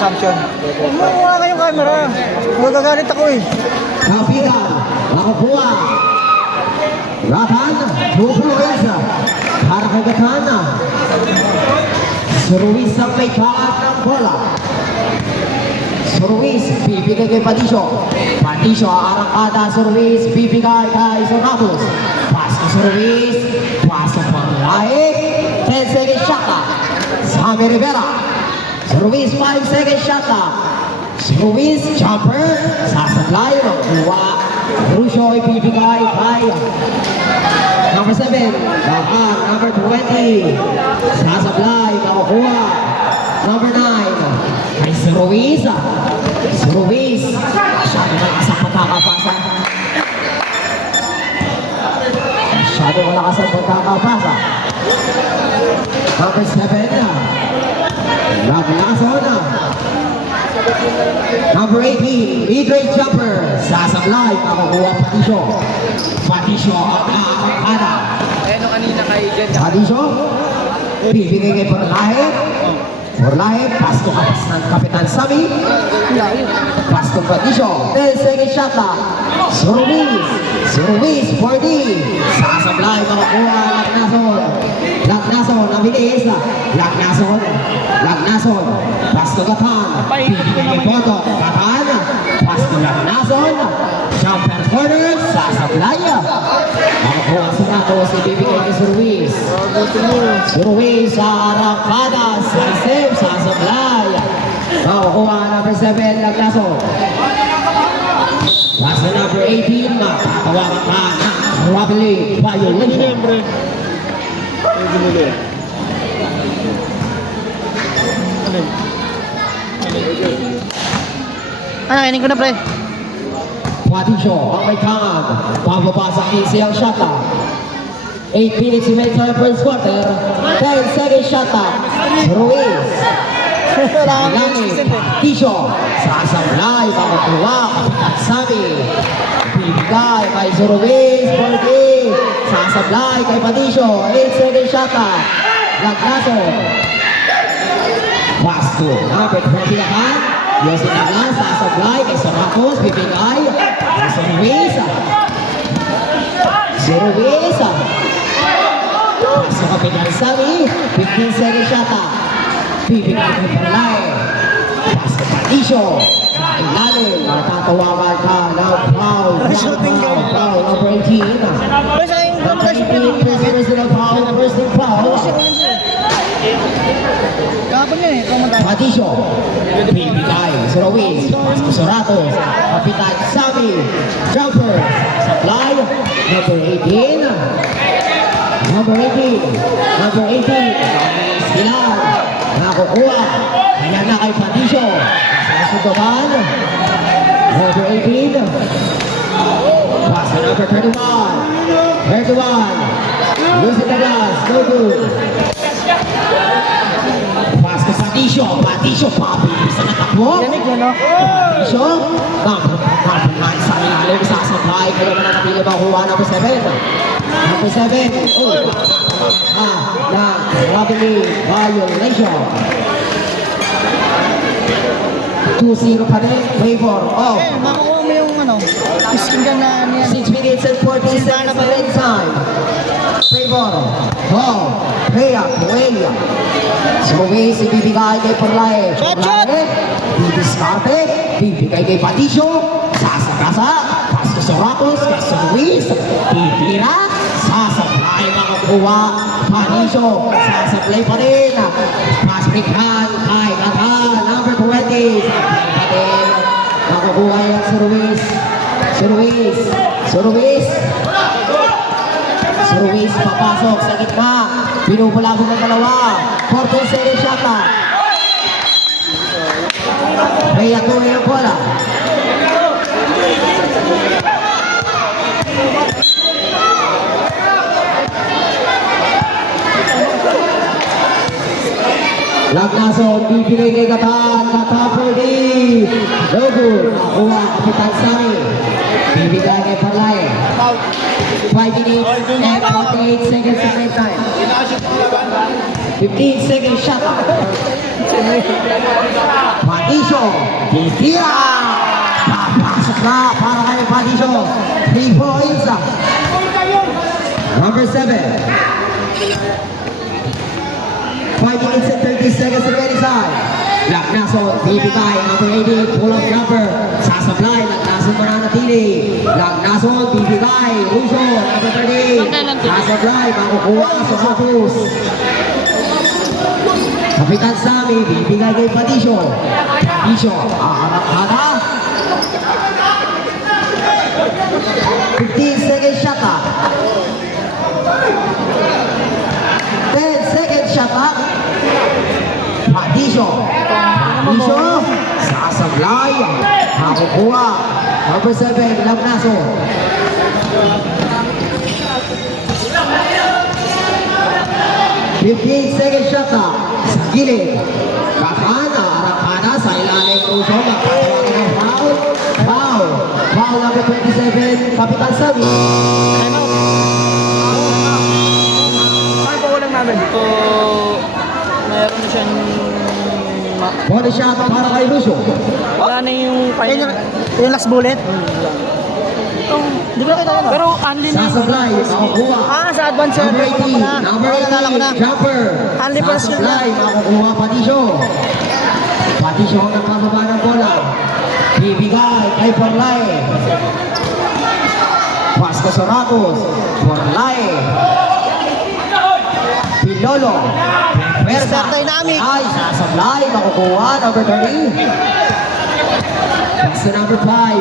assumption. Wala kayong camera. Magagalit ako eh. Kapitan, nakakuha. Ratan, Bubuesa. Para kay Gatana. Si Ruiz ang may kaat ng bola. Si Ruiz, bibigay kay Patricio. Patricio, arangkada si Ruiz, bibigay kay Sonatos. Pasko si Ruiz, pasok pang lahi. 10 seconds shot na. Sammy Rivera. Si Ruiz, 5 seconds shot na. Si Ruiz, jumper, sasablay, magkuha. Rusyo, ibibigay kay number 7, Bahan, number 20, sasablay, makukuha. Number 9, kay si Ruiz. Si Ruiz, masyado malakas ang pagkakapasa. Masyado malakas ang pagkakapasa. Number 7, Laglason. Number 18, mid-range jumper, sasablay, makukuha Patricio. Patricio ang aakakada. Eh, no kanina kay Jen. Patricio, bibigay kay Porlahe. Porlahe, pasto kapas ng Kapitan Sammy. Pasto Patricio, 10 second shot na. Si Ruiz, 40. Sasablay, makukuha Lagnason. Lagnason, ang bilis. Lagnason, pasto Gatan. Bibigay kay Boto, Gatan. Pasto Lagnason. Jumper corner, sasablay. Makukuha sa Ratos, ibibigay kay si Ruiz. Si Ruiz sa arangkada, sasablay. Makukuha number 7, Lagnason. Pasto number 18, makakawakan ka na robbery violation. Kainin ko na pre. Patricio, ang may kangag. Pababa sa 15 ang shot na. 8 minutes remain time first quarter. 10 second shot na. Ruiz. Patricio. Sasablay. Makukuha. Kapitan Sammy. Bibigay kay Ruiz. 40. Sasablay kay Patricio. 8 second shot na. Laglason. Pasto. Number 20 na ka. Yosin Aglas, sasablay kay Sonatos, bibigay kay si Ruiz. Si Ruiz. Sa Kapitan Sammy, 15 second shot. Bibigay kay Perlay. Pasto Patricio. Sa ilalim, matatawagan ka ng foul. Foul number 18. Number 18, personal foul, personal foul. Kapag yan eh, kumunta. Patricio, bibigay si Ruiz, Pasko Soratos, Kapitan Sammy, jumper, supply, number 18, Silan, nakukuha, kaya na kay Patricio, susundukan, number 18, pass to number 31, Lucy Douglas, no good. Pasko Patricio, pabilis na natakbo. Yanig yan o. Patricio, napunan sa ilalim, sasablay, pero mananatili ba kuha number 7? Number 7, na robbery violation. 2-0 pa rin, favor of Eh, makukuha mo yung ano, skin gun na niyan. 6 minutes and 40 seconds of red time. Favor of Rhea Puella. Si Ruiz, ibibigay kay Porlahe. Porlahe, didiskarte, bibigay kay Patricio. Sasagasa, Pasko Soratos, kay si Ruiz. Titira, sasablay makukuha. Patricio, sasablay pa rin. Paspikhan kay Gatan, number 20. Sasablay pa rin. Makukuha yan si Ruiz. Si Ruiz papasok sa gitna. Pinupalabog ng dalawa. 14 seconds shot na. May atuloy ang bola. Lagnason, bibigay kay Gatan. Gatan for D. No good. Nakuha, Kapitan Sammy. Bibigay kay Parlay. 5 minutes and 48 seconds to play time. 15 seconds shot. Patricio. Titira. Papasok na para kay Patricio. 3 points. Number 7. 5 minutes and 30 seconds to the side. Lagnason, bibigay, number 18, pull-up jumper. Sasablay, Lagnason mananatili. Lagnason, bibigay, Russo, number 30. Sasablay, makukuha sa Santos. Kapitan Sammy, bibigay kay Patricio. Patricio, aharap-hara. 15 seconds shot clock. 10 seconds shot clock. Patricio. Patricio. Sasablay. Makukuha. Number 7, Lagnason. 15 seconds shot clock. Sa gilid. Kakana, arapana sa ilalim ng Russo. Magkakaroon ng foul. Foul. Foul number 27, Kapitan Sammy. Ano po ulang namin? So, meron na siyang Body shot para kay Russo. wala na yung Yan final. yung last bullet? Di ba kita yun? Pero unli na yung Sasablay, makukuha. Sa advance sir. Number 18, number Naalala ko na. 18, jumper. Only for skill Sasablay, makukuha Patricio. Patricio ang nagpababa ng bola. Bibigay kay Porlay. Pasko sa Ratos. Porlay. Pilolo. Mr. Dynamic. Ay, sasablay, makukuha. Number 30. Pass to number 5.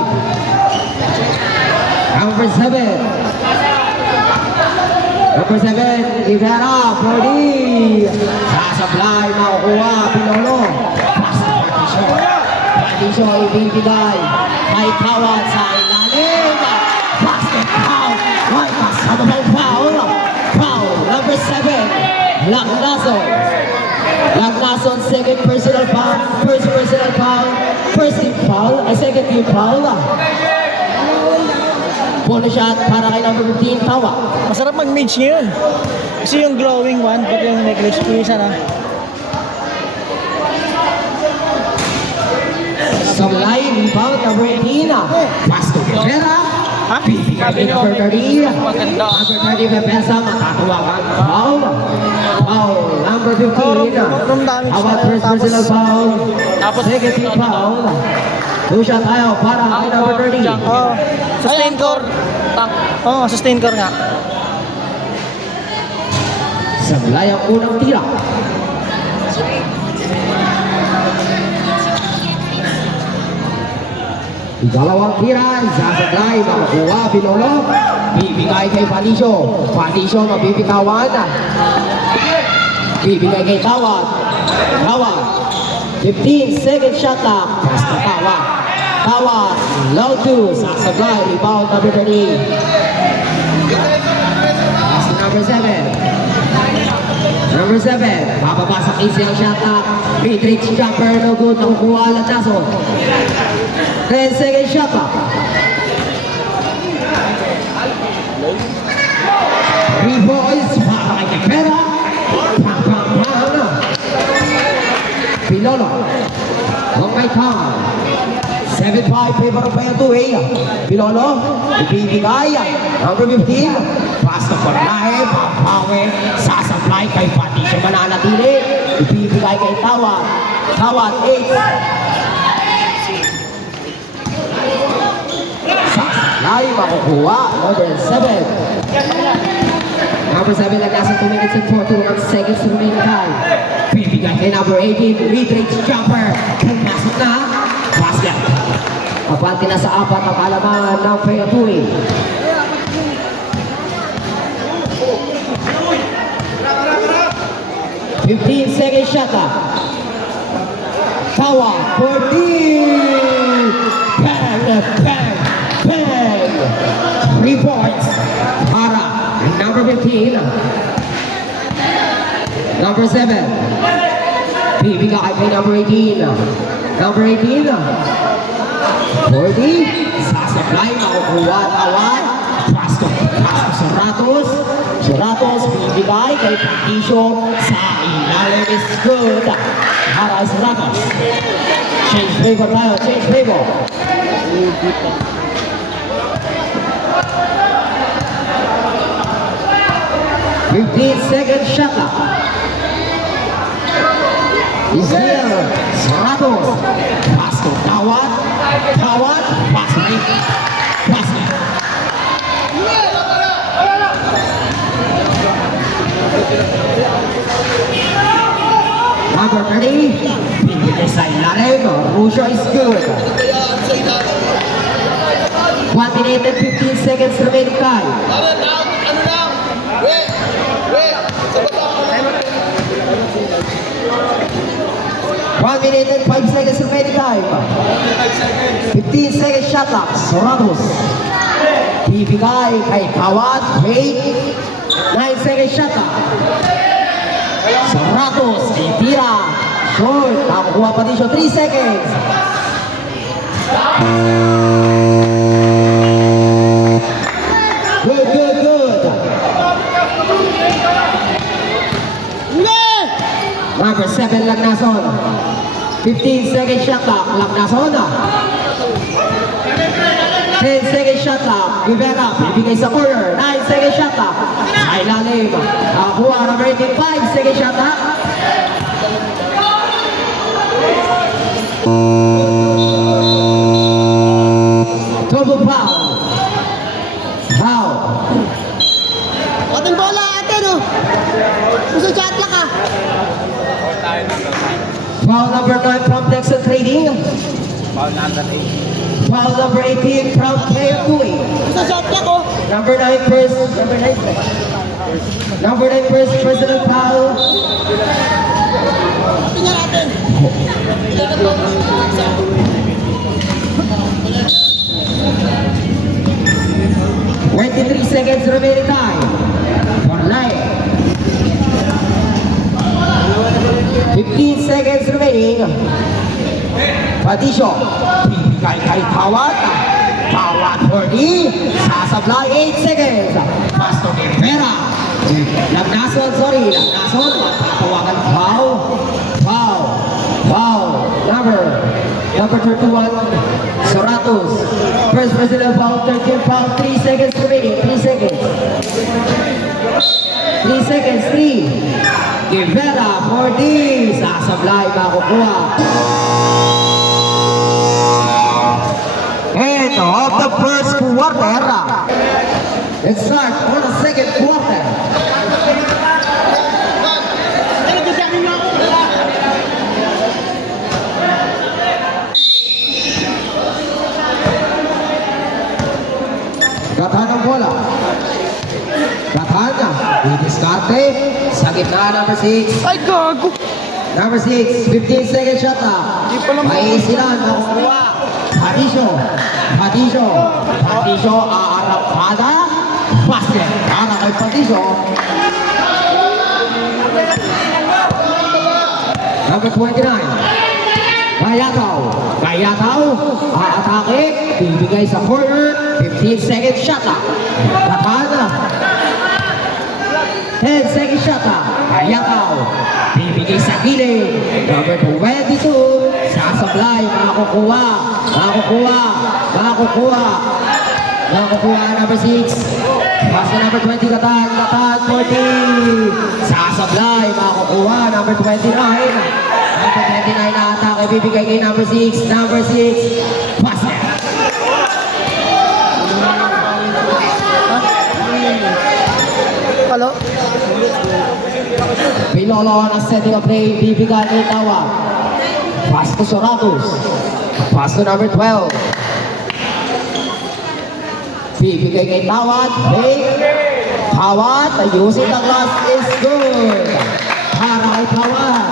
Number 7. Number 7, Rivera, 40. Sasablay, makukuha, Pilolo. Pass to Patricio. Patricio, ibibigay. Kay Kawat sa ilalim. Basket foul. Ay, kasama pang foul. Foul, number 7. Lagnason. Lagnason, second personal foul. First personal foul. First team foul. Second team foul. Bonus shot para kay number 15, Tawa. Masarap mag-mage ngayon. Kasi yung glowing one, pati yung necklace ko isa na. Sablay, rebound, number 18. Pass to Rivera. Bibigay number 30. maganda. Number 30, Pepesa, matatawagan. Foul. Foul, number 15. From damage Awat na, first tapos- personal foul. Tapos- Second team foul. Two shot tayo para kay number 30. Oh, sustain core. Tank. Oh, sustain core nga. Sablay ang unang tira. Ikalawang tira, sasablay, makukuha, Pilolo. Bibigay kay Patricio. Patricio, mabibitawan. Bibigay kay Kawat. Kawat. 15 second shot clock. Pass to Kawat. Kawat, low 2, sasablay, rebound number 30. Pass to number 7. Number 7, bababa sa 15 ang shot clock. Mid-range jumper, no good, nakukuha lang taso. 10 second shot clock. Three boys, para kay Kepera. Pang, pang, pang. Pilolo. Long may time. 7-5, favor of Bayan 2A. Pilolo, ibibigay. Number 15, pass to Porlahe, Pampawe, sasablay kay Patricio mananatili. Ibibigay kay Tawat. Tawat, 8. Sasablay, makukuha. Number 7. Number 7, nasa 2 minutes and 41 seconds remaining time. Bibigay kay number 18, mid-range jumper. Pumasok na. Basket. Abante na sa 4 ang kalamangan ng Fayatui. Fifteen second shot clock. Tawa, 14. Bang, bang, bang. 3 points. Para number 15. Number 7. Bibigay kay number 18. Number 18. 40. Sasablay, makukuha, Tawad. Pasto sa Ratos. Si Ratos, bibigay kay Patricio sa ilalim is good. Para sa Ratos. Change favor tayo, change favor. Fifteen-second shot clock. Is here, Saratos. Pass to Tawad. Tawad, pass it. Pass it. Number 30, pinili sa ilalim. Rusio is good. 1 minute and 15 seconds remaining time. 1 minute and 5 seconds remaining time. 15 seconds shot clock. Soratos. Bibigay kay Kawad. Take. 9 seconds shot clock. Soratos. Titira. Short. Nakakuha pa din siya. 3 seconds. Good, good, good. Number 7, Lagnason. 15 second shot clock, Lagnason. 10 second shot clock, Rivera, bibigay sa corner. 9 second shot clock, sa ilalim. Nakakuha, number 18, 5 second shot clock. Double foul. Foul. Ating bola, ate, no? Gusto chatla ka. Foul number 9 from Dexter Trading. Foul number 18 from Player Dewey. Gusto chatla ko. Number 9 first. Number 9 first personal foul. Tingnan natin. 23 seconds remaining time. For life. 15 seconds remaining. Patisyo. Bibigay kay Tawad. Tawad for D. Sasablay 8 seconds. Pass to Rivera. Lagnason, sorry. Lagnason. Magtatawagan foul. Foul. Foul. Number 31. Soratos. First personal foul. 13 foul. 3 seconds remaining. 3 seconds. 3 seconds. 3. Rivera for D. Sasablay. Makukuha. End of the first quarter. Let's start for the second quarter. Gatan ng bola. Gatan na. Didiskarte. Sa gitna, number 6. Ay, gago. Number 6, 15 second shot na. May isilan, nakukuha. Patisyo, aarappada. Basket, para kay Patisyo. Number 29, Gayataw, aatake, bibigay sa corner, 15 second shot na. Batana. 10 second shot na. Gayataw, bibigay sa gilid. Number 22, sasablay, makakukuha, number 6. Pass to number 20, Gatan, 40. Sasablay, makakukuha, number 29. Number 29 na atake, bibigay kay number 6. Number 6, pass it. Hello? Pilolo na setting of play, bibigay kay Tawad. Pass to Soratos. Pass to number 12. Bibigay kay Tawad. Tawad, ayusin ang glass is good. Para kay Tawad.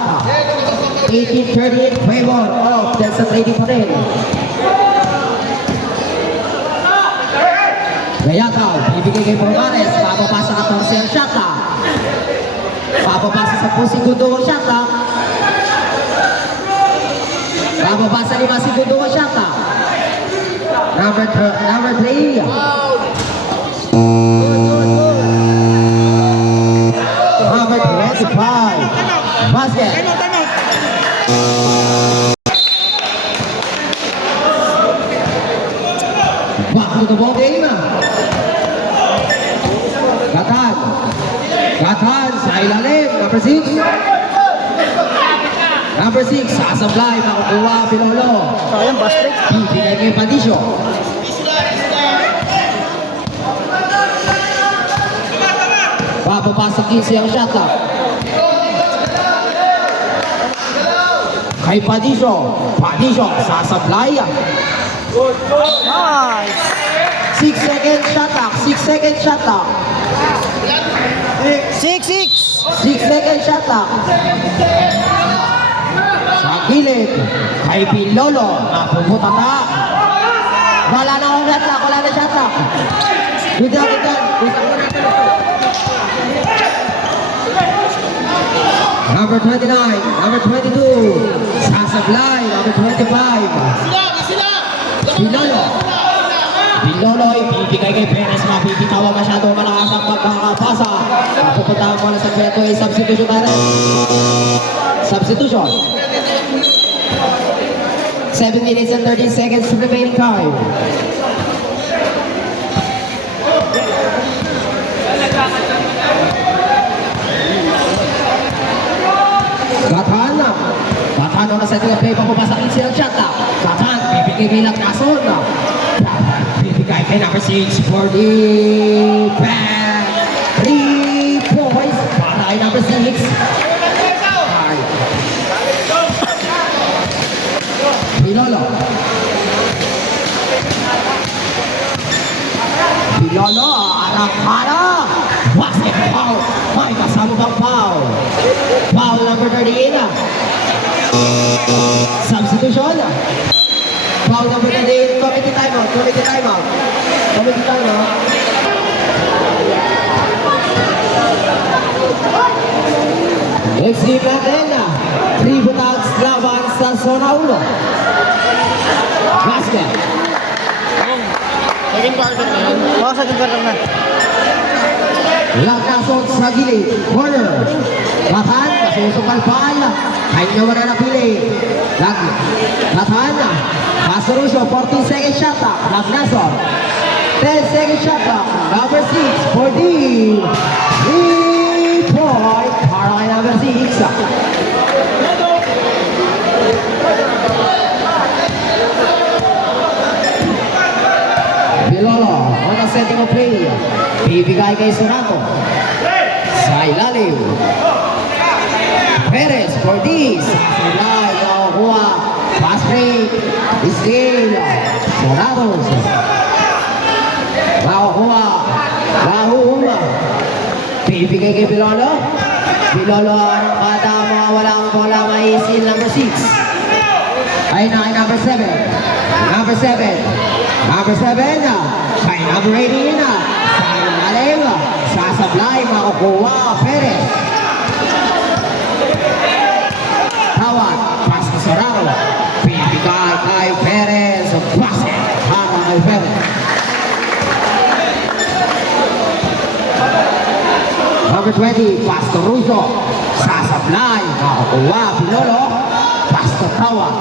18-30 in favor of Delta Trading pa rin. Gayataw, bibigay kay Morales. Papapasa 14 ang shot na. Papapasa sa 10 segundo ang shot na. Bababa sa 5 segundo ang shot na. Number 3. Number 25. Basket. Number 6, sasablay, makukuha, Pilolo. Sayang, basket. Bibigay kay Padisyo. Papapasok 15 ang shot clock. Kay Padisyo. Padisyo, sasablay. Nice. 6 second shot clock. 6 second shot clock. 6-6. 6 second shot clock. Sa gilid. Kay Pilolo. Napuputa na. Wala na akong shot clock. Wala na shot clock. Good job, good job. Number 29, number 22, sasablay, number 25. Pilolo. Pilolo, ibibigay kay Perez, mapipitawa masyado malakas ang pagkakapasa. Pupuntahan mo na sa kweto ay substitution na rin. Substitution. 7 minutes and 30 seconds remaining time. Gatana. Gatana na setting up play pa pumasakin silang shot na. Gatan, bibigay kay Lagnason. Bibigay kay number 6 for the back. 3 points para kay number 6. Pilolo. Pilolo, arang-ara. Basket foul. May kasama bang foul? Foul number 38. Substitution. Foul number 38. Committee timeout. Committee timeout. Committee timeout. Next game natin. 3 Butags laban sa Zona 1. Basket. Second quarter na yun. Oh, second quarter na. Lagnason sa gilid. Corner. Batan. Kasusupalpal. Kanya wala napili. Batan. Pasurusyo. 14 second shot clock. Lagnason. 10 second shot clock. Number 6. 14. 3 point. Para kay number 6. Pilolo, on the setting of play. Bibigay kay Sonato. Sa ilalim. Perez for this. Sasablay, nakukuha. Pass break. Steal. Sonato. Nakukuha. Nahuhuma. Bibigay kay Pilolo. Pilolo, anong katama, walang bola, maisil number 6. Ay na, number 7. Number 7. Number 7 na. Kay number 18 na. Sa ilalim. Sasablay, makukuha. Perez. Tawad. Pass na Soraro. Bibigay kay Perez. Basket. Para kay Perez. Number 20. Pass to Russo. Sasablay. Makukuha. Pilolo. Pass to Tawad.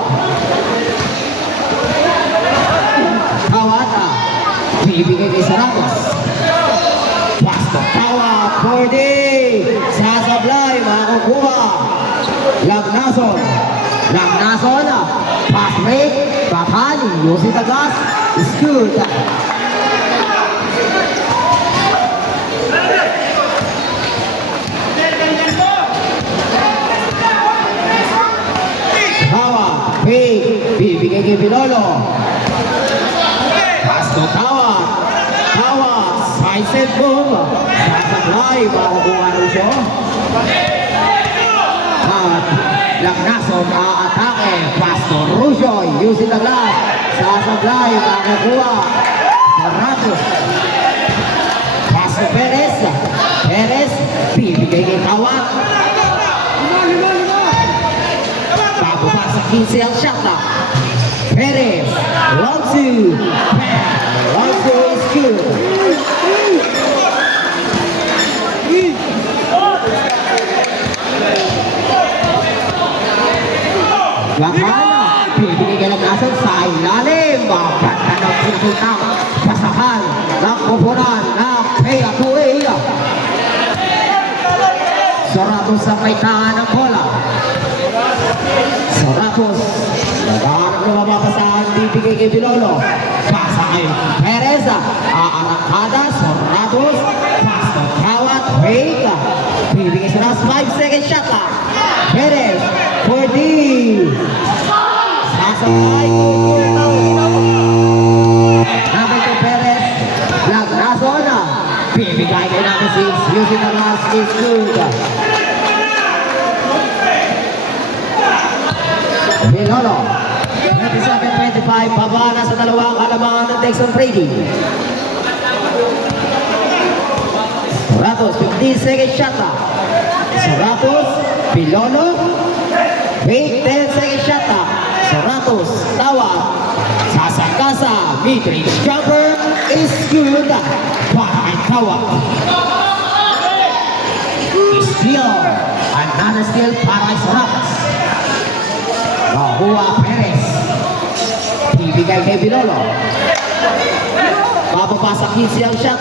Tawata, bibigay kay Saratos. Pasto, Tawa, 40. Sasablay, makukuha. Lagnason. Lagnason, pass break. Batali, Yossi Tagas. Is good. Tawa, bibigay kay Pilolo. Pasto Tawa. Tawa. Side set boom. Sasablay. Makukuha rin siya. At Lagnason aatake. Pasto Rusyo. Using the glass. Sasablay. Makukuha. Doratos. Pasto Perez. Perez. Bibigay kay Tawa. Bababa sa 15 ang shot na. Perez. 1-2. One, two is good. Lakana, bibigay ka ng asan sa ilalim. Ganda ng pinutang pasahan ng kupunan ng Pea Tuea. Sarado sa paitangan ng bola. Soratos. Naghahanap ng mapapasahan. Bibigay kay Bilolo. Pasa kay Perez. Aarangkada. Soratos. Pasta Kawat. Wait. Bibigay sa last 5 seconds shot. Perez. Pwede. Sasakay. Namin kay Perez. Lagraso na. Bibigay kay namin 6. Using the last is good. Bilolo. 27-25. Baba na sa dalawang kalamangan ng Texan Brady. Soratos. 15 seconds shot. Soratos. Bilolo. Wait. 10 seconds shot. Soratos. Tawa. Sasakasa. Mid-range jumper is good. Para kay Tawa. Steal. Another steal para kay Soratos. Mahua Perez. Ibigay kay Bilolo. Mapapasa 15 ang shot.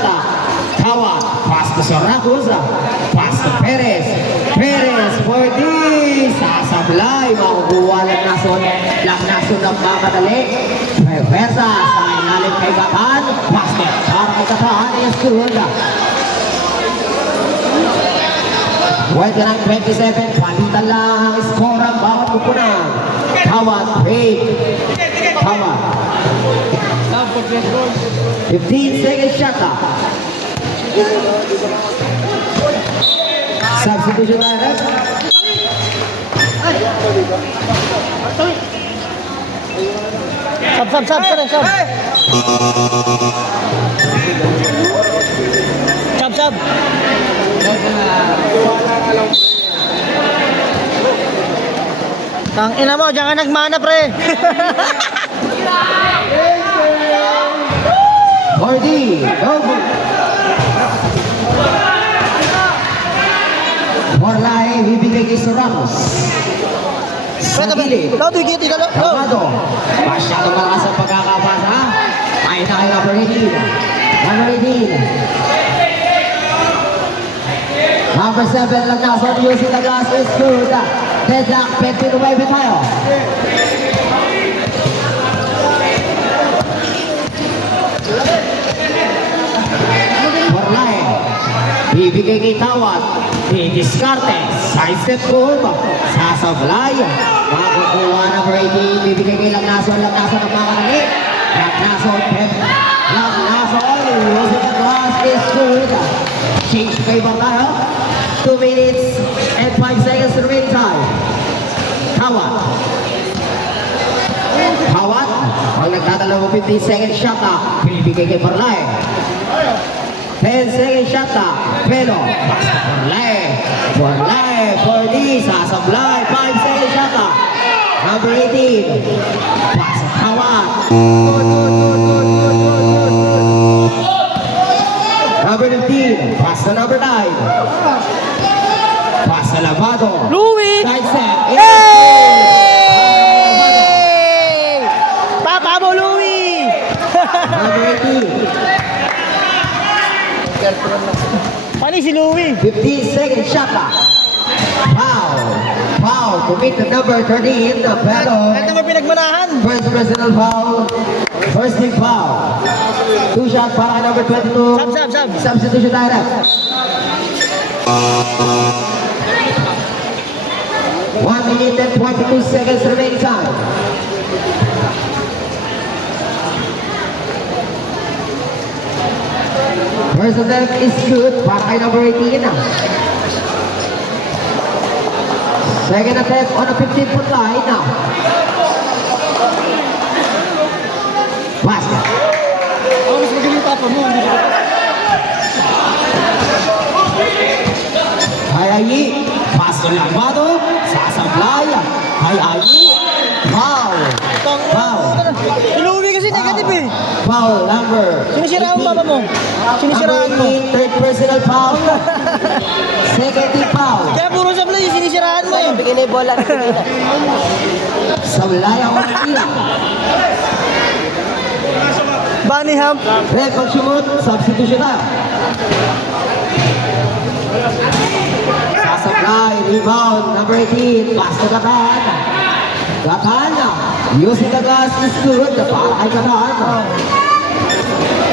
Tawa. Pass to Soratos. Pass to Perez. Perez for this. Sasablay. Makukuha lang nason. Lang nason ng mamadali. Reversa. Sa ilalim kay Gatan. Pass to. Para kay Gatan. Is good. Pwede ng 27. Palitan lang ang score ang bawat kupunan. Tawad. Break. Tawad. 15 seconds shot. Substitution lineup. Sab. Sab. Tang ina mo, diyan ka nagmana, pre. 40. Go. Morlay, bibigay kay Soratos. Sa gilid. Go, tigit, go. Ramado. Masyadong malakas ang pagkakabasa. Ay na kay number 18. Number 18. Number 7 lang nason using the glass is good. Deadlock, 29 tayo. Morlay. Bibigay kay Tawad. Didiskarte. Side step boom. Sasablay. Makukuha na Brady. Bibigay kay Langnason. Langnason ang mga kanali. Langnason. Langnason. Using the glass is good. Change favor tayo. 2 minutes and 5 seconds to remain time. Tawad. Tawad. Pag nagdadalaw 15 seconds shot bibigay kay Morlay. 10 seconds shot Pero Morlay 40 sasablay 5 seconds shot number 18 pasok Tawad. Good. Number 15 pass to number 9 pass to Lavado. Louis! Side step. Hey! Papa mo, Louis! Number 18 Pani si Louis? 15 seconds shot. Foul to meet the number 13 pero Ito may pinagmanahan. first personal foul. First team foul. 2 shot para number 22. Sab. Substitution lineup. 1 minute and 22 seconds remaining time. First attempt is good para kay number 18. Second attempt on a 15-foot line. Basket. Mas magaling papa mo. Hayayi. Paso Lavado. Sasablay. Hayayi. Foul. Si Louis kasi negative eh. Foul number. Sinisiraan mo, mama mo. Sinisiraan mo. Number 18, third personal foul. Second team foul. Kaya puro sablay, sinisiraan mo eh. Bigyan na yung bola. Sablay ang tira. Bunny Hump. Red pag-shoot. Substitution na. Sasablay. Rebound. Number 18. Pass to Gatan. Gatana. Using the glass is good. Para kay Gatana.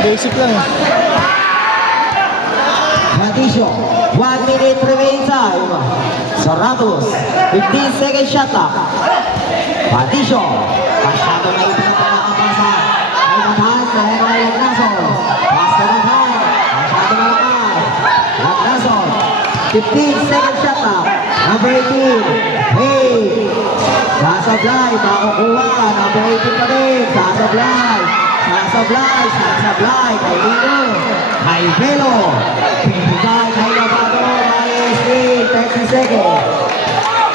Basic lang eh. Patricio. 1 minute remaining time. Serratos. 15 second shot clock. Patricio. Masyado na ito na pagkakapasa. Ay Gatana. Dahil kay Lagnason. Basta Gatana. Masyado malakas. Lagnason. 15 second shot clock. Number 18. Hey. Sasablay. Makukuha. Number 18 pa rin. Sasablay. Sasablay. Sasablay. Kay Lino. Kay Velo. Pinigay kay Labado. Kay Steve. 30 seconds.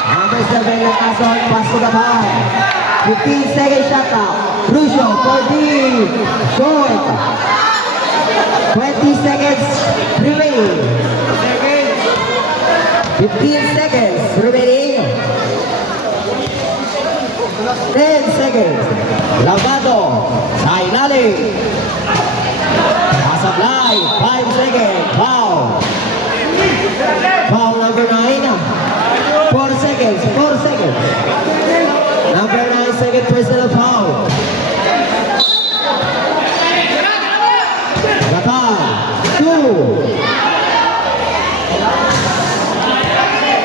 Number 7 Lagnason. Pass to the ball. 15 second shot clock. Crucial. 40. Short. 20 seconds remaining. 15 seconds remaining. 10 seconds. Lavado. Sa ilalim. Sasablay. 5 seconds. Foul. Foul number 9. 4 seconds. 4 seconds. Number 9 second personal foul. Gatan. 2.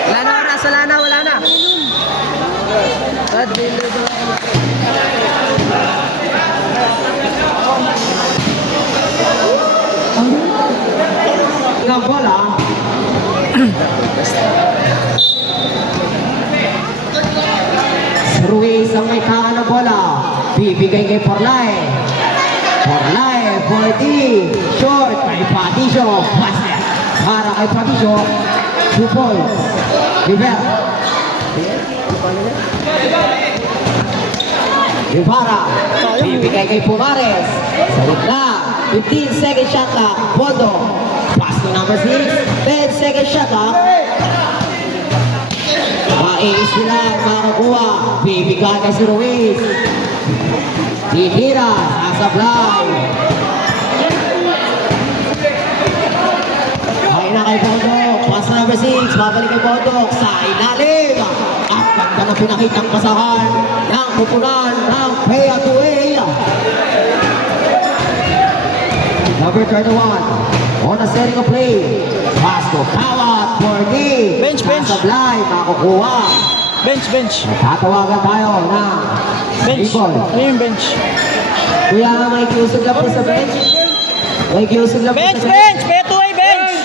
Wala na oras, wala na, wala na. Ng bola. Ruiz ang may kaan ng bola. Bibigay kay Porlay. Porlay, 40. Short kay Patricio. Basket. Para kay Patricio. 2 points. Rivera. Rivera. Bibigay kay Pumares. Sa gitna. 15 second shot clock. Bondo. Pass to number 6. 10 second shot clock. Maiis sila, makakuha. Bibigay kay si Ruiz. Titira, sasablay. Ay na kay Bondok. Pass na number 6. Babalik kay Bondok. Sa ilalim. At ganda na pinakitang pasahan ng pupunan ng Pea to A. Number 31. On a setting of play. Pass to Kawat. 40. Bench, bench. Sasablay, makakuha. Bench, bench. Tatawagan tayo na Bench. Ball. Ano yung bench? Kuya, may kiusog lang po sa bench. May kiusog lang po Bench, sa bench! Peto ay bench!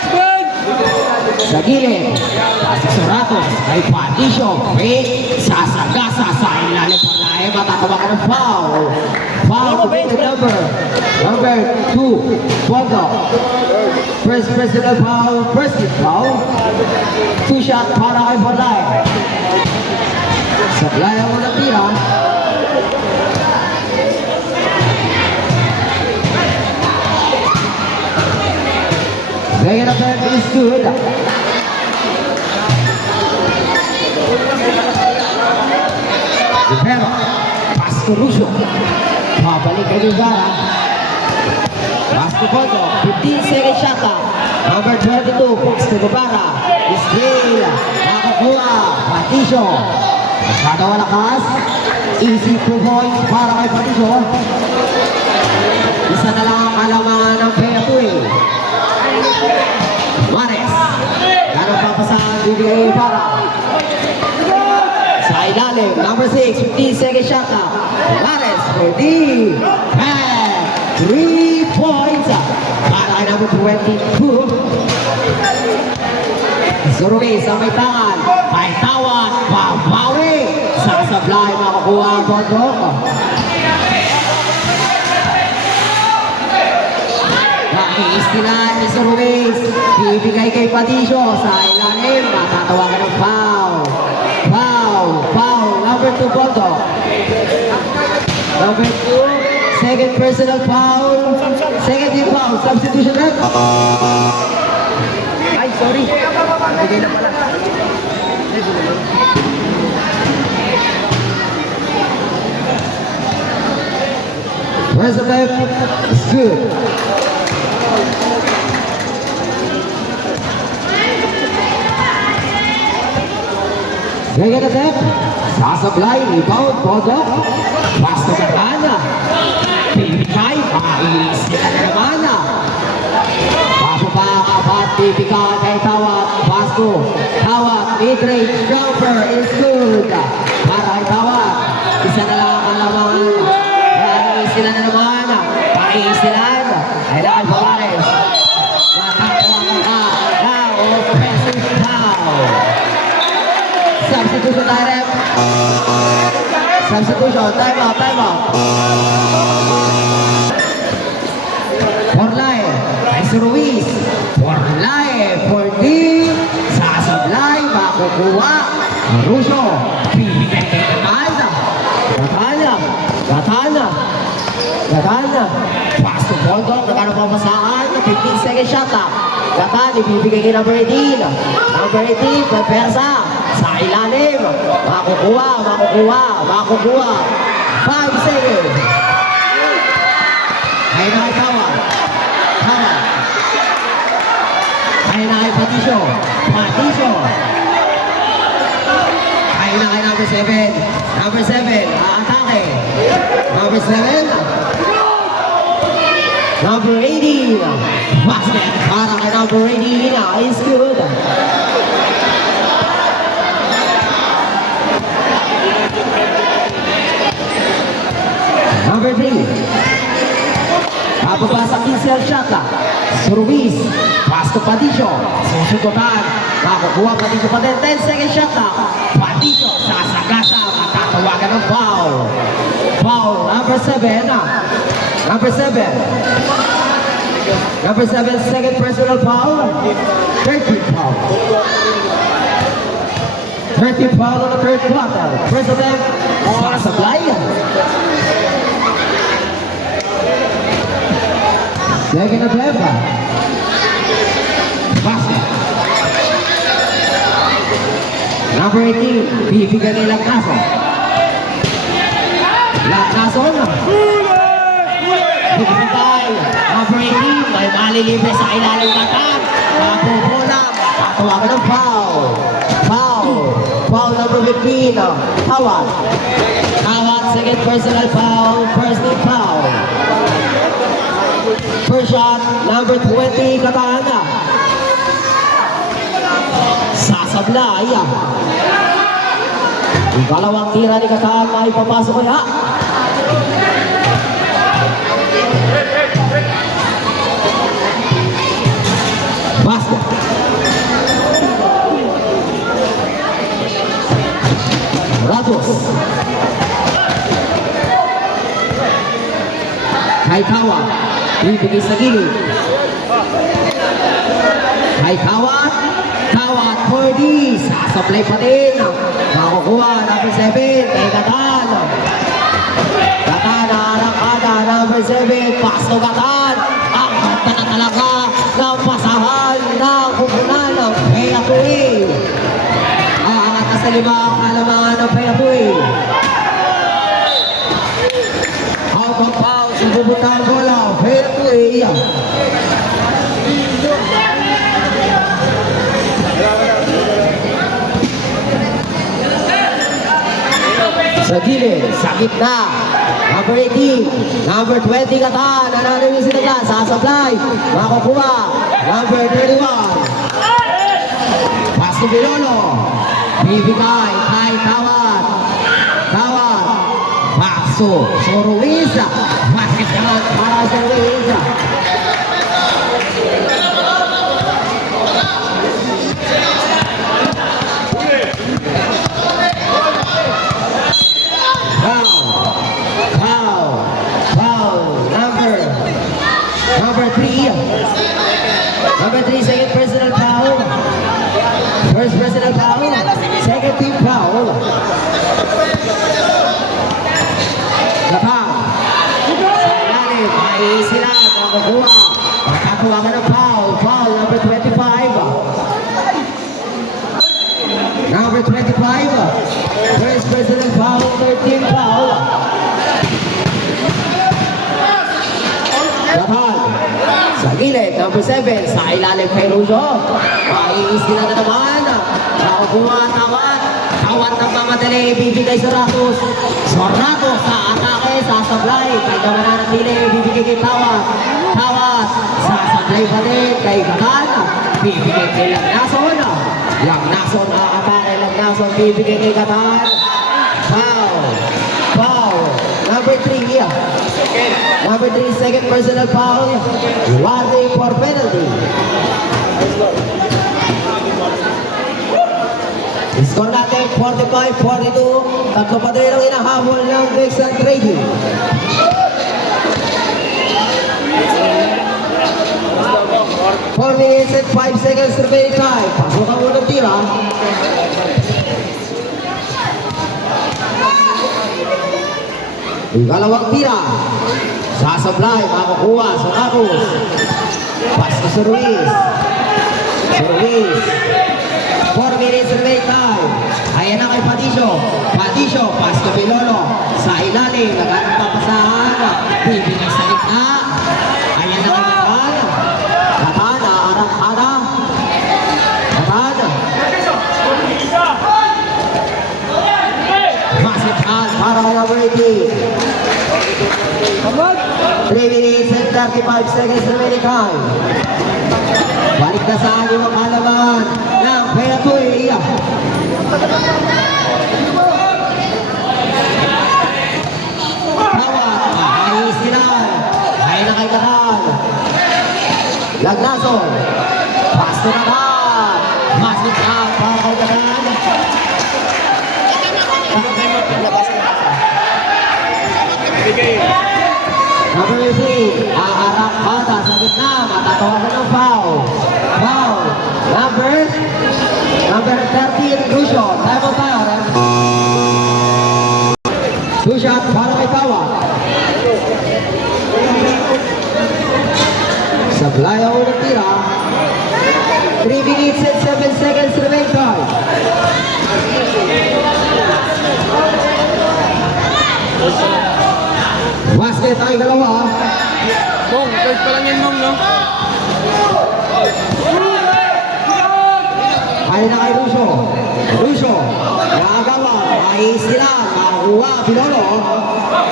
Sa gilid. Pasok sa Ratos. Kay Patricio. Wait. Sasagasa sa ilalim pa na eh. Matatawagan ng foul. Foul to bench, the number 2. Bondo. First personal foul. First hit foul. 2 shot para kay Borlay. Sablay ang unang tira. Second attempt is good. Rivera. Pass to Rusio. Babalik kay Rivera. Pass to Bondo. 15 second shot clock. Number 22. Fox to Rivera. Display. Nakakuha. Patricio. Masyado malakas. Easy 2 points para kay Patricio. Isa na lang ang kalamangan ng Pea to A. Mares. Ganong papasahan bibigay para. Sa ilalim. Number 6. 15 second shot clock. Mares. 40. And 3 points. Para kay number 22. Ruiz ang may tangan. May tawad. Babawi. Sasablay. Makakuha ang Bondok. Naiistilan ni Ruiz. Bibigay kay Patricio. Sa ilalim. Matatawagan ng foul. Foul. Foul. Number 2 Bondok. Number 2. Second personal foul. Second team foul. Substitution ref. Ay, sorry. Bigay na pala. First attempt is good. Negative. Sasablay, rebound, Bodok. Basto Katana. Bibigay, maiis sila na naman. Bababa, kapat, bibigay kay Tawat. Basto, Tawat, mid-range, jumper is good. Para kay Tawat. Isa na lang ang laman. Maiis sila na naman. Maiis sila. Ay lang, Pawares. Natakuha ka na offensive foul. Substitution direct. Substitution, time out, time out. Porlay, Ice Ruiz. Porlay, 4D. Sasablay, makukuha. Rusyo, bibigay kay Gatana. Gatana, Gatana, Gatana. Pass to Bodok, nagkanapapasahan. 15 second shot clock. Gatana, bibigay kay number 18. Number 18, Persa. Sa ilalim. Makukuha, makukuha, makukuha. 5 seconds. Ay na kay Tawad. Tawad. Ay na kay Patricio. Patricio. Ay na kay number 7. Number 7, aatake. Number 7. Number 18. Basket para kay number 18. Is good. Number 3. Kapabasa 15 shot na. Ruiz. Pass to Patricio. Susugutan. Makukuha Patricio pa din. 10 second shot na. Patricio. Sasagasa. Matatawagan ng foul. Foul. Number 7 na. Number 7. Number 7, second personal foul. 13 foul. 13 foul on the third quarter. First attempt. Sasablay. Second attempt. Basket. Number 18, bibigyan ni Lactaso. Lactaso na. Bibigay. Number 18, may malilibre sa ilalim ng tag. Napupulang. Tatawagan ng foul. Foul. Foul number 15. Tawad. Tawad, second personal foul. First team foul. First shot, number 20, Katana. Sasablay. Ikalawang tira ni Katana ay papasok ko ya. Basket. Ratos. Kay Tawad. Ibigay sa gilid. Kay Tawad. Tawad 4D. Sasablay pa din. Makukuha. Number 7. Kay Gatan. Gatan. Arangkada. Number 7. Pass to Gatan. Ang ganda na talaga ng pasahan ng kupunan ng Payatuy. Aangat na sa 5 kalamangan ng Payatuy. Out of bounds. Pupunta ang bola. Payatuy. Sa gilid, sa gitna. Number 18, number 20 Katan, nananayin si Tagla, sasablay, makukuha. Number 31, pass to Bilolo, bibigay kay Tawad. Tawad, pass to Ruiz, basket naman para sa Ruiz. Number 3, second personal foul. First personal foul. Second team foul. Lapag. Sa ilalim. Ay sila. Makukuha. Makakakuha ka ng foul. Foul number 25. Number 25. First personal foul. Third team foul. Lapag. Sa gilid, number 7, sa ilalim kay Rujo. Maiis sila na naman. Nakukuha, Tawad. Tawat ng mamadali, bibigay sa Ratos. Ratos sa atake, sasablay. Kay naman nanatili, bibigay kay Tawat. Tawat, sasablay pa din kay Gatan. Bibigay kay Langnason. Langnason, atake, Langnason, bibigay kay Gatan. Foul. Foul. Number 3, yeah. Number 3, second personal foul. Warning for penalty. Score natin 45-42. Tatlo pa din ang inahabol ng Vexan Trading. Four minutes and 5 seconds remaining time. Pasok ang unang tira. Ikalawang tira. Sasablay, makakuha sa Ratos. Pass to Sir Ruiz. Sir Ruiz. 4 minutes remaining time. Ayan na kay Patricio. Patricio, pass to Pilolo. Sa ilalim, naghanap papasahan. Bibigay sa likha. Ayan na kay Gatan. Gatan, arang-ara. Gatan. Massive hand para kay number 18. 3 minutes and 35 seconds remaining time. Balik na sa aking mga kalaban ng Payatoy. Tawat, ayos sila. Ayun na kay Gatan. Langnason. Pasto na ka. Masik ka para kay Gatan. Number 3, aarap bata sa gitna, matatawagan ng foul. Foul. Number 13, Lucio. Time out tayo, ref. Two shot para kay Tawat. Sablay ang unang tira. 3 minutes and 7 seconds remaining time. Basket ay dalawa. Bong, third pa lang yan, Mom, no? Ay na kay Russo. Russo. Nakagawa. Ay sila. Makakuha. Pilolo.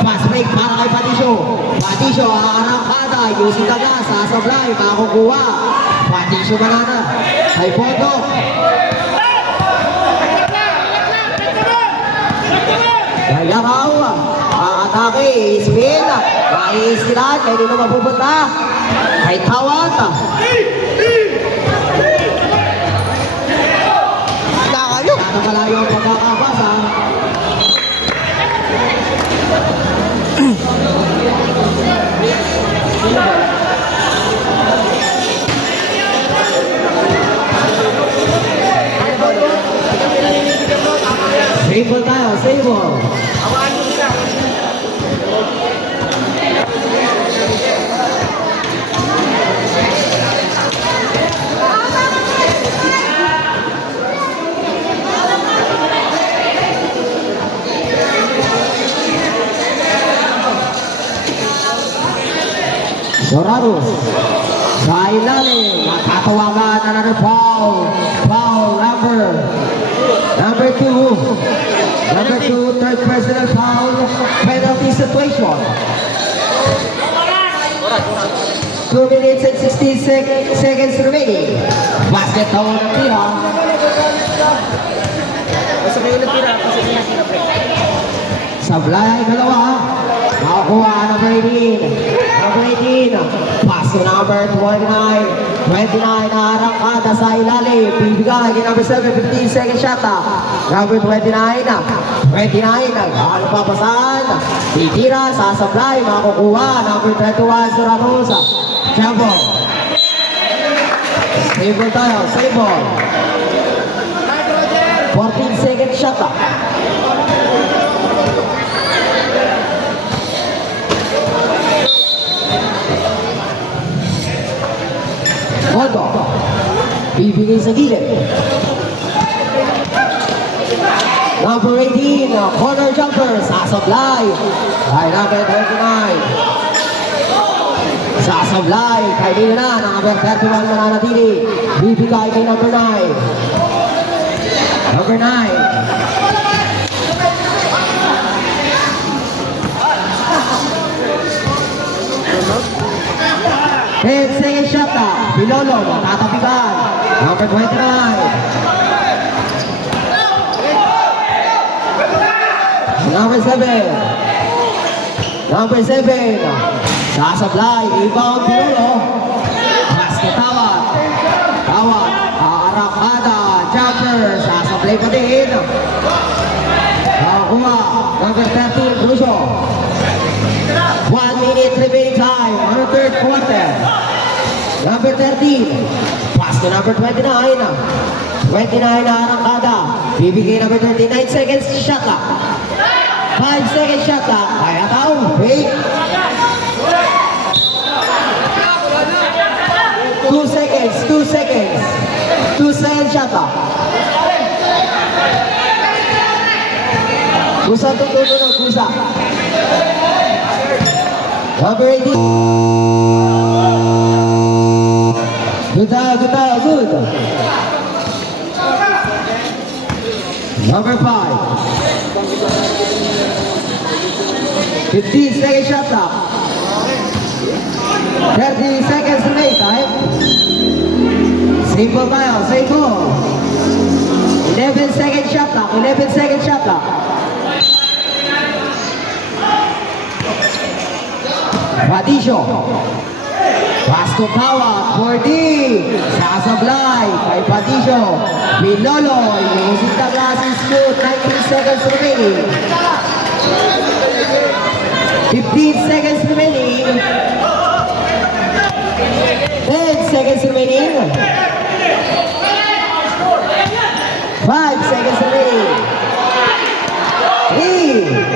Pass break para kay Patricio. Patricio. Arangkada. Using daga. Sasablay. Makakuha. Patricio Manana. Kay Pondo. Kaya Kawa. Atake, spin, ay sila, kaya dito mapupunta, kay Tawat. Kakayo. Nakakalayo ang pagkakabasa. Sable tayo, sable. Dorados. Sa ilalim, makatawagan na ng foul. Foul number 2. Number 2, third personal foul. Penalty situation. 2 minutes and 16 seconds remaining. Basket tawag ng tira. Basta kayo nagtira kasi may nagtira break. Sablay, dalawa. Makakuha, number 18. Number 18. Pass to number 29. 29 na arangkada sa ilalim. Bibigay kay number 7, 15 second shot. Number 29. 29, nagkakalo papasan. Titira, sasablay, makakuha. Number 31, Surarosa. Jumbo. Sable tayo, sable. 14 second shot. Fondo. Bibigay sa gilid. Number 18, corner jumper, sasablay. Ay, number 39. Sasablay, kay Dino na, number 31 mananatili. Bibigay kay number 9. Number 9. Pilolo, matatapigan. Number 29. Number 7. Number 7. Sasablay. Rebound Pilolo. Pass to Tawad. Tawad. Arakada. Jumper. Sasablay pa din. Nakakuha. Number 13. Bruso. 1 minute remaining time on the third quarter. Number 13. Pass to number 29. 29 na Arangkada. Bibigay number 29 seconds. Shot clock. 5 seconds shot clock. Kaya tao. Wait. 2 seconds. 2 seconds. 2 seconds shot clock. Kusa tutunan. Kusa. Number 18. Good. Number 5. 15 seconds shot clock. 30 seconds remaining time. Simple tayo, simple. 11 seconds shot clock. 11 seconds shot clock. Patisyo. Pass to Tawad. 4D. Sasablay. Kay Patisyo. Pilolo. Using the glasses good. 19 seconds remaining. 15 seconds remaining. 10 seconds remaining. 5 seconds remaining. 3.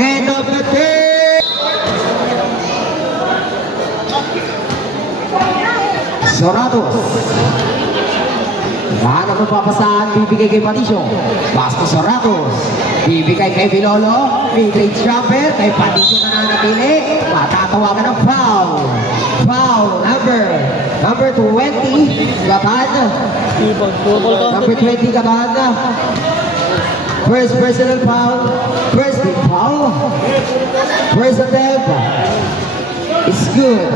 End of the day. Sorados. Lahat ang mapapasahan, bibigay kay Patisyo. Pass to Sorados. Bibigay kay Pilolo. Mid-range jumper. Kay Patisyo na nanatili. Matatawagan ng foul. Foul number 20. Gatan. Number 20 Gatan. First personal foul. First big foul. First attempt. It's good.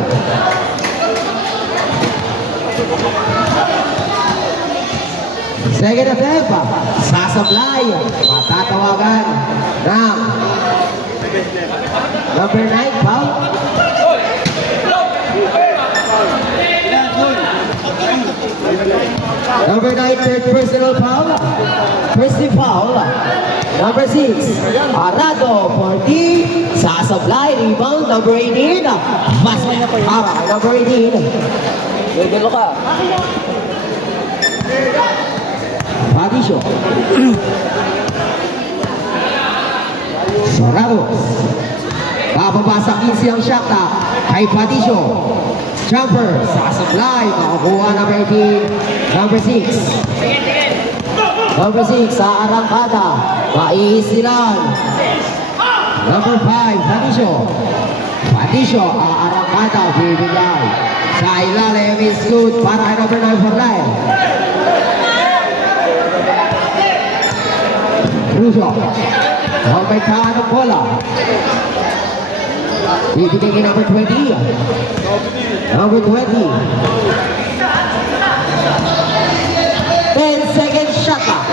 Second attempt. Sasablay. Matatawagan ng number 9 foul. Number 9, third personal foul. First team foul. Number 6, Arado, 40. Sasablay, rebound. Number 18. Basket. Number 18. Gulo ka. Patisyo. Sorado. Bababa sa 15 ang shot clock kay Patisyo. Jumper, sasablay, makakuha number 18, number 6. Number 6, sa Arangkada, maiisilan. Number 5, Patisyo. Patisyo, Arangkada, bibigay. Sa ilalim is good para kay number 9 for life. Russo. Huwag may kaan ng bola. Bibigay kay number 20. Number 20. 10 seconds shot clock.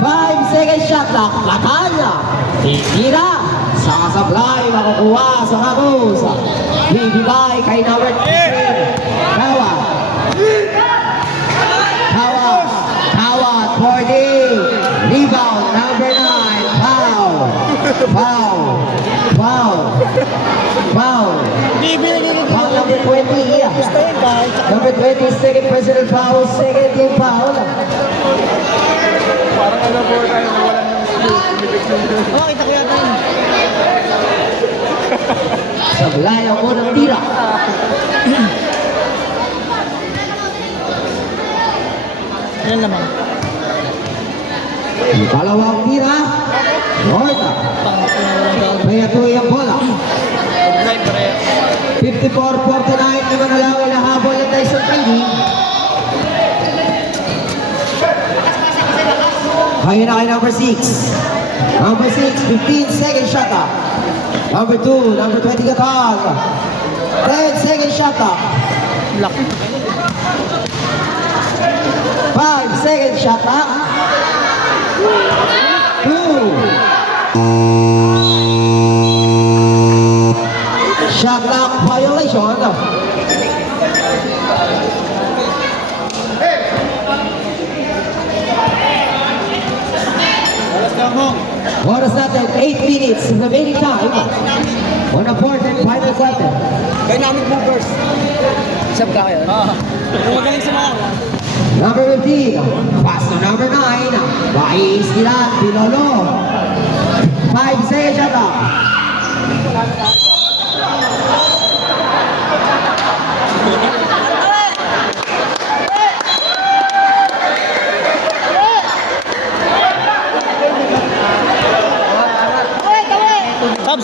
5 seconds shot clock. Latanya. Titira. Sasablay. Makukuha sa Ragos. Bibigay kay number 10. Tawad. Tawad. Tawad. 40. Rebound. Number 9. Foul. Foul. Foul. Foul. Foul number 20. Number 20, second personal foul, second team foul. Parang ano po tayo, nawalan ng skill. Oo, kita ko yata yun. Sablay ang unang tira. Yan naman. Ikalawang tira. Norta. Kaya tuloy ang bola. 54-49, naman na lang inahabol ng Tyson Kennedy. Kaya na kay number 6. Number 6, 15 second shot up. Number 2, number 20 Gatan. 10 second shot up. Laki. 5 second shot up. 2. Shot clock violation. Oras natin, 8 minutes remaining time on the fourth and final quarter. Dynamic movers. Sab ka kayo? Yung magaling sa mga. Number 15, pass to number 9, Bais Dilan, Pilolo. 5 seconds shot up.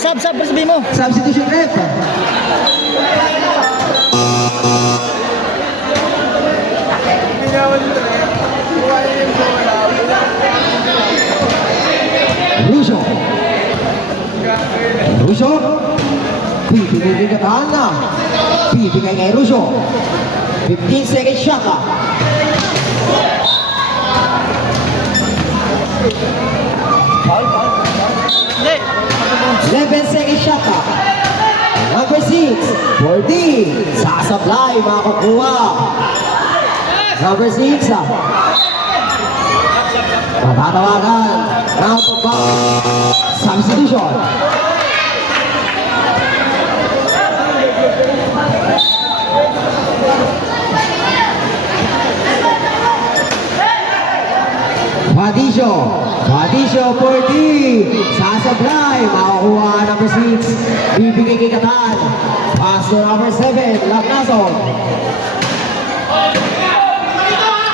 Sab, sabi mo. Substitution ref. Russo. Russo. Bibigay kay Katana. Bibigay kay Russo. 15 seconds shot up. Hindi. 11 seconds shot up. Number 6, 14. Sasablay, makakukuha. Number 6, matatawagan. Round of bounds. Substitution. Padisyo 40. Sasablay, makakuha number 6. Bibigay kay Katan. Pass to number 7, Lagnason.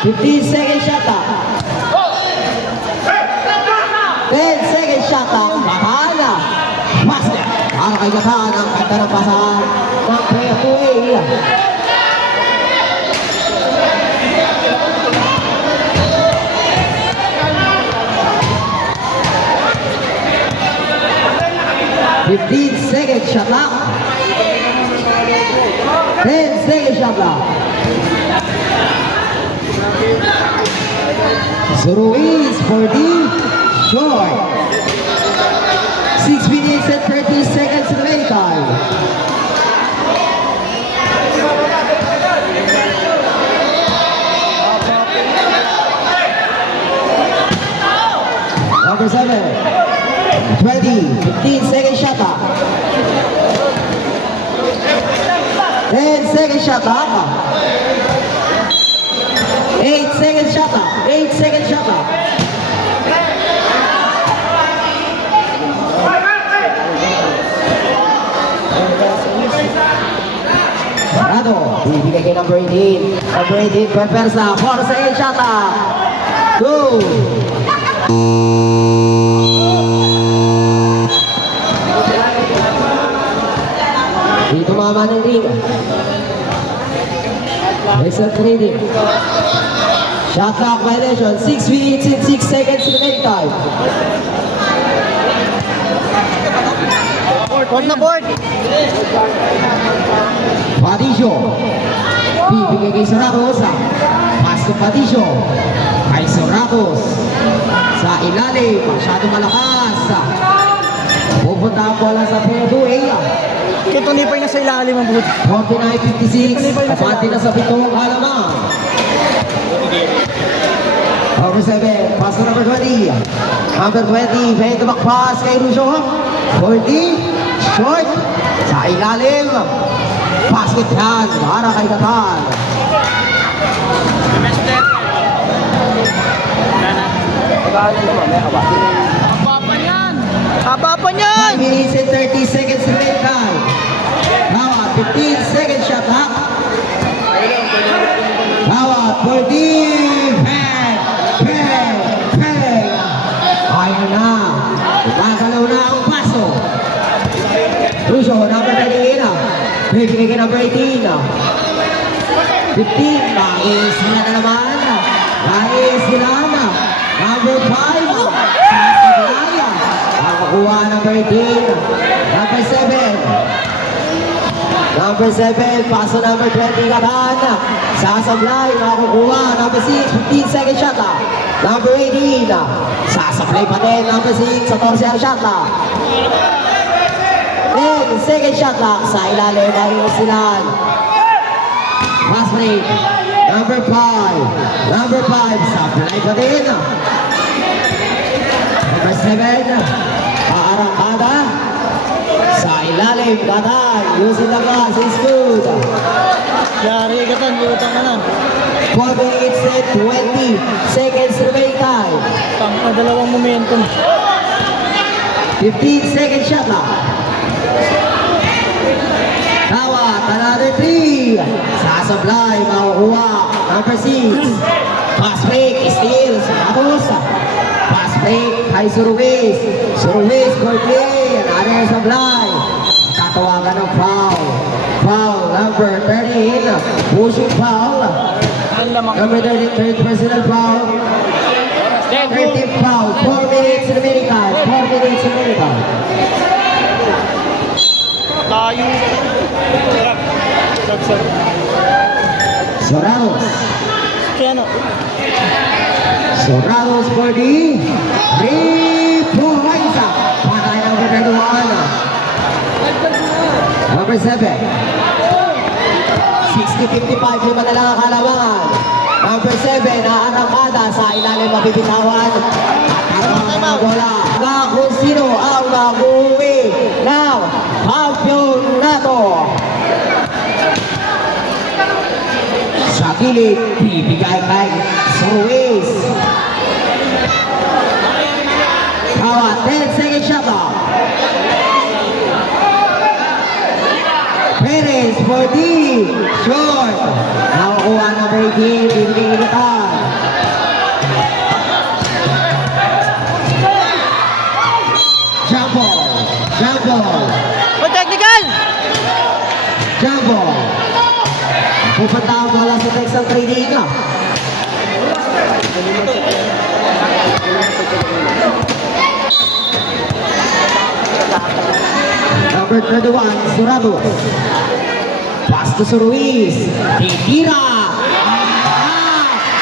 15 seconds shot up. 10 seconds shot up. Katana. Pass na. Para kay Katan ang kanta ng pasahan ng Petuay. 15 seconds shot clock. 10 seconds shot clock. So Ruiz for the short. 6 minutes and 30 seconds remaining time. Number 7. 20, 15 seconds shot up. 10 seconds shot up. 8 seconds shot up. 8 seconds shot up. Rado, bibigay kay number 18. Number 18, Perversa. 4 seconds shot up. 2. Di tumama ng ring. Excellent trading. Shot clock violation. 6 minutes and 6 seconds remaining time. Board na board. Padisyo. Bibigay kay Soratos. Pass to Padisyo. Kay Soratos. Sa ilalim. Masyadong malakas. Pupunta ang bola sa Petuay. Ito nipay na sa ilalim ang buhod. 49-56. Kapati na sa pitong halaman. Number 7, pass to number 20. Number 20, pwede mag-pass kay Rusyo. 40, short, sa ilalim. Basket yan, para kay Katan. Haba pa niyan! 5 minutes and 30 seconds remaining time. Now, 15 seconds shot clock. Now, 40. Peg. Ayaw na. Gagalaw na ang paso. Russo, number 19 na. Bibigay ka number 18 na. 15. Nais nila na naman. Nais nila na. Number 5. number 18. Number 7. Number 7, paso number 20, Gatan. Sasablay, makukuha. Number 6, 15 second shot clock. Number 18, sasablay pa din. Number 6, 14 ang shot clock. 10 second shot clock sa ilalim ng Silan. Fast break. Number 5. Number 5, sablay pa din. Number 7, paarangkada. Sa ilalim, Gatan, using the glass, is good. Yari Gatan, butang ka na. 4 minutes and 20 seconds remaining time. Dalawang momentum. 15 second shot clock. Tawat, another 3. Sasablay, makukuha. Number 6. Fast break, steal, Satos. Fast break, kay Suruis. Suruis, for play. Another sablay. Tatawagan ng foul. Foul, number 13. Pushing foul. Number 33, personal foul. 13th foul. 4 minutes remaining time. 4 minutes remaining time. Tayo. Sorados. Kaya ano? Sorados for the three-point. Patay ng Bernarduan. Number 7. 60-55, lima na lang ang kalamangan. Number 7, naarangkada sa ilalim mabibitawan. At ang bola. Kung sino ang mag-uwi ng kampyonato. Sa gilid, bibigay kay Suruis. Kawa, 10 second shot clock. Perez for D. Short. Nakakuha na breaking. Bibigay kita. Jump ball. Jump ball. Technical! Jump ball. Pupunta ang bola sa Texas Trading. Number 31, Surados. Pass to Ruiz. Titira.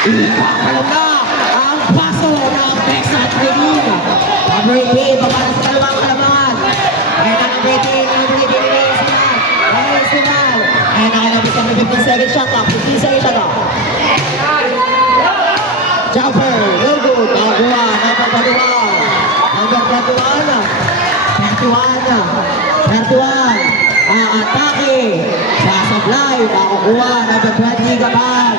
Ipapalong na ang paso ng Texas Trading. Number 18, papala sa dalawang kalamangan. And number 18, number 18, number 18, and nakalabas ang 15 second shot clock. 15 second shot clock. Jumper, no good. Nakakuha, number 31. Number 31. 31. Atake. Sasablay. Nakakuha, number 20. Gatan.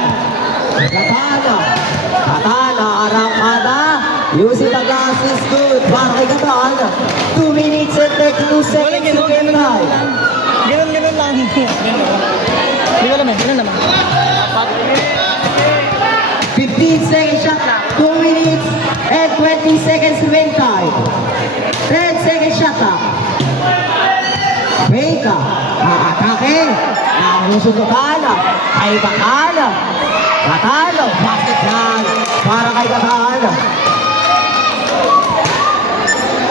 Arangkada. Using the glass is good. Para kay Gatan. 2 minutes and 32 seconds to game time. Ganun lang. Hindi ko alam eh. Ganun naman. 15 seconds shot clock. 2 minutes and 20 seconds win time. 10 seconds shot clock. Vega. Atake. Nakususukan. Kay Gatan. Gatan. Basket yan. Para kay Gatan.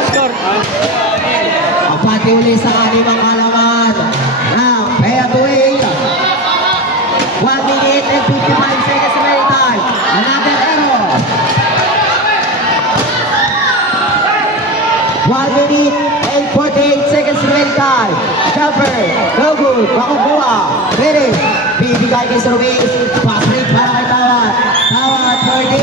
Score. Pati uli sa kanimang kalaman. Now, pay to win. 1 minute and 55 seconds remaining time. Another error. 1 minute and 48 seconds remaining time. Jumper, no good. Makukuha. Ready. Bibigay kay Ruiz. Pass break para kay Tawat. Tawat, 30.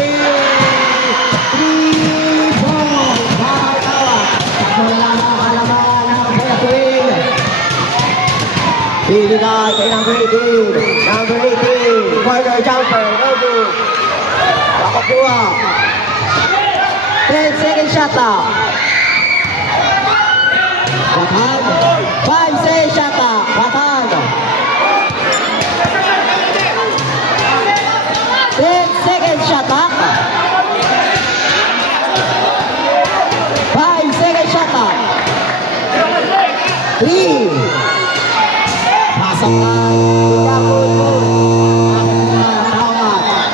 3 ball. Para kay Tawat. Sakto na lang ang kalaman ng pay to win. Bibigay kay number 18. Number 18. Corner jumper. No good. Makukuha. 10 second shot clock. Gatan. 5 second shot clock. Gatan. 10 second shot clock. 5 second shot clock. 3. Pasok na.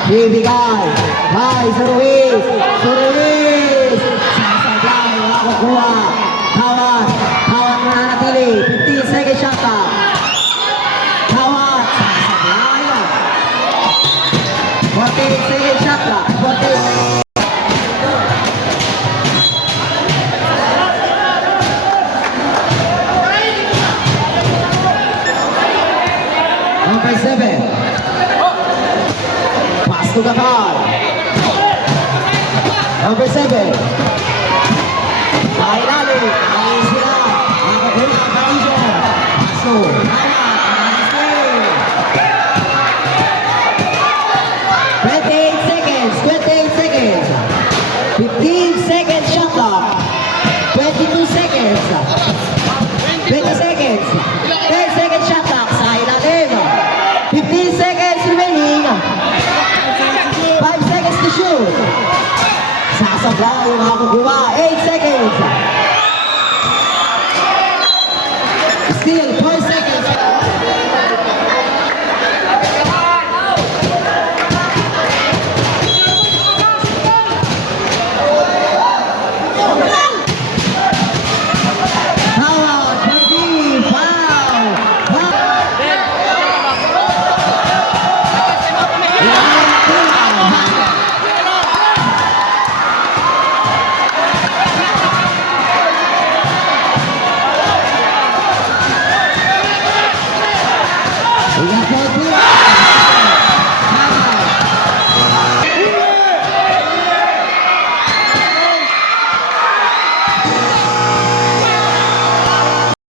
Bibigay. Kay Ruiz. Ruiz. Sasablay. Makukuha. Tawad. Number 7. Pass to Gatan. Number 7. Sa ilalim. Ayun sila. Nakakabula ang Patricio. Paso. Nana. 28 seconds. 28 seconds. 15 seconds shot clock. 22 seconds. 20 seconds. 10 seconds shot clock. Sa ilalim. 15 seconds remaining. 5 seconds to shoot. Sasabla yung makukuha. 8 seconds. Still